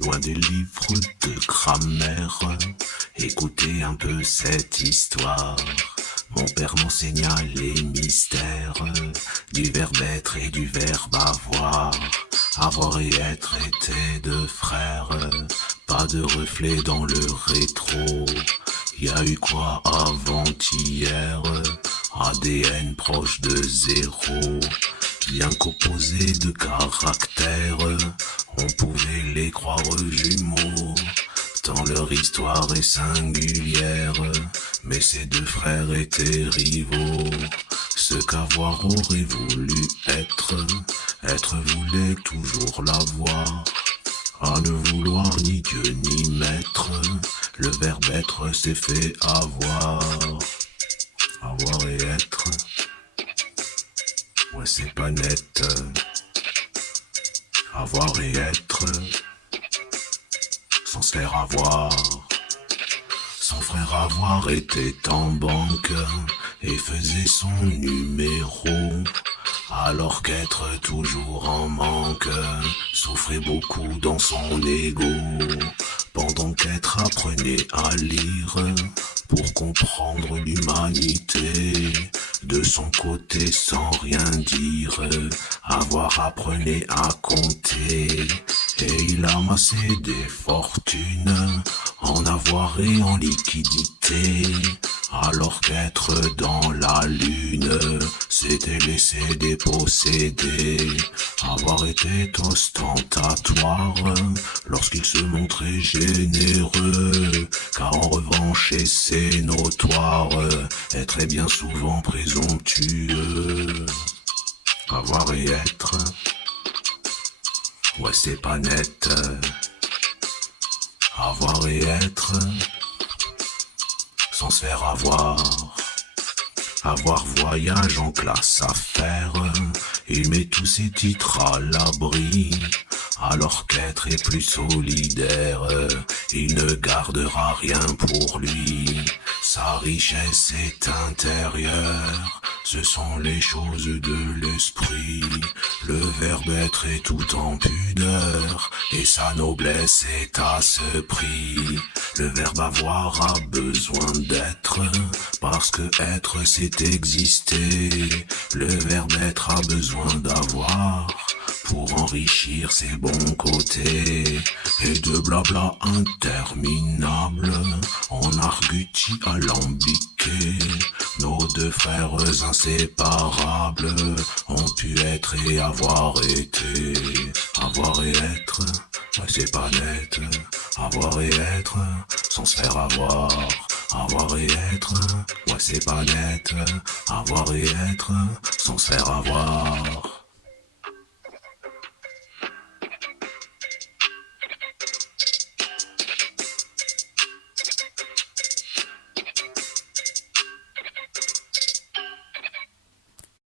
loin des livres de grammaire. Écoutez un peu cette histoire. Mon père m'enseigna les mystères du verbe être et du verbe avoir. Avoir et être étaient deux frères, pas de reflet dans le rétro. Y a eu quoi avant-hier? ADN proche de zéro. Bien qu'opposés de caractère, on pouvait les croire jumeaux. Tant leur histoire est singulière, mais ces deux frères étaient rivaux. Ce qu'avoir aurait voulu être voulait toujours l'avoir. À ne vouloir ni Dieu ni maître, le verbe être s'est fait avoir. Avoir et être, ouais c'est pas net. Avoir et être, sans se faire avoir. Son frère avoir était en banque et faisait son numéro. Alors qu'être toujours en manque souffrait beaucoup dans son ego. Pendant qu'être apprenait à lire pour comprendre l'humanité. De son côté sans rien dire, avoir apprenait à compter. Et il amassait des fortunes en avoir et en liquidité. Alors qu'être dans la lune, c'était laisser déposséder. Avoir été ostentatoire lorsqu'il se montrait généreux. Car en revanche, et c'est notoire, être est bien souvent présomptueux. Avoir et être, ouais c'est pas net. Avoir et être, sans se faire avoir. Avoir voyage en classe à faire, il met tous ses titres à l'abri. Alors qu'être est plus solidaire, il ne gardera rien pour lui. Sa richesse est intérieure, ce sont les choses de l'esprit. Le verbe être est tout en pudeur, et sa noblesse est à ce prix. Le verbe avoir a besoin d'être, parce que être c'est exister. Le verbe être a besoin d'avoir, pour enrichir ses bons côtés. Et de blabla interminable, on argutit alambiqué. Nos deux frères inséparables ont pu être et avoir été. Avoir et être, ouais c'est pas net. Avoir et être, sans se faire avoir. Avoir et être, ouais c'est pas net. Avoir et être, sans se faire avoir.